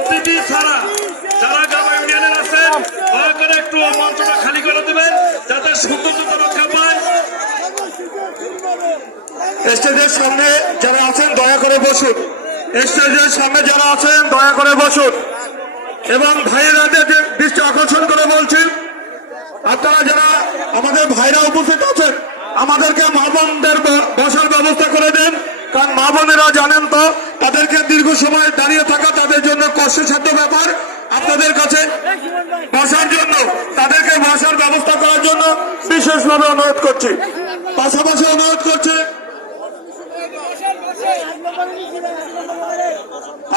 অতিথি ছাড়া যারা গাঁও ইউনিয়নের আছেন দয়া করে একটু মঞ্চটা খালি করে দেবেন যাতে সৌন্দর্যতা রক্ষা পায়। স্টেজের সামনে যারা আছেন দয়া করে বসুন। স্টেজের সামনে যারা আছেন দয়া করে বসুন এবং ভাইয়েরাদের দৃষ্টি আকর্ষণ করে বলছি, আপনারা যারা আমাদের ভাইরা উপস্থিত আছেন আমাদেরকে মা বোনদের বসার ব্যবস্থা করে দেন, কারণ মা বোনেরা জানেন তো তাদেরকে দীর্ঘ সময় দাঁড়িয়ে থাকা তাদের জন্য কষ্টসাধ্য ব্যাপার। আপনাদের কাছে বসার জন্য তাদেরকে বসার ব্যবস্থা করার জন্য বিশেষভাবে অনুরোধ করছি। পাশাপাশি অনুরোধ করছি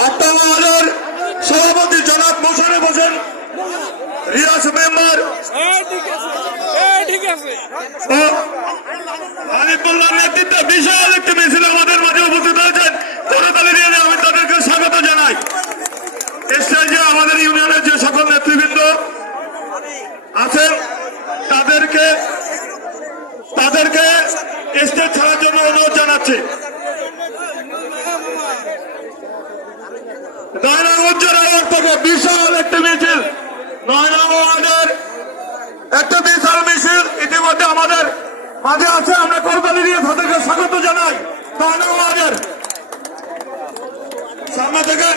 আপনাদের সভাপতি জনাব মোশাররফ হোসেন রিয়াজ মেম্বার আলিফুল্লাহর নেতৃত্বে বিশাল একটি মিছিল আমাদের মাঝে উপস্থিত হয়েছেন। করতালি দিয়ে আমি তাদেরকে স্বাগত জানাই। স্টেজে আমাদের ইউনিয়নের যে সকল নেতৃবৃন্দ আছেন তাদেরকে স্টেজ ছাড়ার জন্য অনুরোধ জানাচ্ছি। বিশাল একটি মিছিল, 9 নং ওয়ার্ডের একটা বিশাল মিছিল ইতিমধ্যে আমাদের মাঝে আছে। আমরা করতালি দিয়ে তাদেরকে স্বাগত জানাই। 9 নং ওয়ার্ডের সামনে থেকে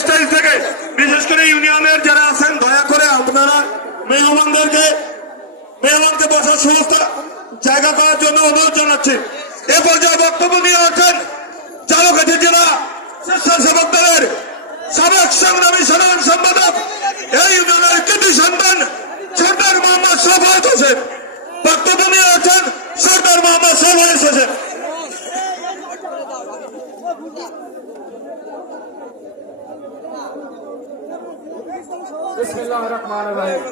স্টেজ থেকে বিশেষ করে ইউনিয়নের যারা আছেন দয়া করে আপনারা মেহমানকে বসার সংস্থা জায়গা করার জন্য অনুরোধ জানাচ্ছি। এ পর্যায়ে বক্তব্য নিয়ে আছেন চালকাঠি জেলা স্বেচ্ছাসেবক দলের সাবেক সংগ্রামী সাধারণ সম্পাদক এই ইউনিয়নের কৃতি সন্তান সর্দার মোহাম্মদ সাফায়েত হোসেন। বক্তব্য নিয়ে আছেন সর্দার মোহাম্মদ সাফায়েত হোসেন। বিসমিল্লাহির রহমানির রহিম।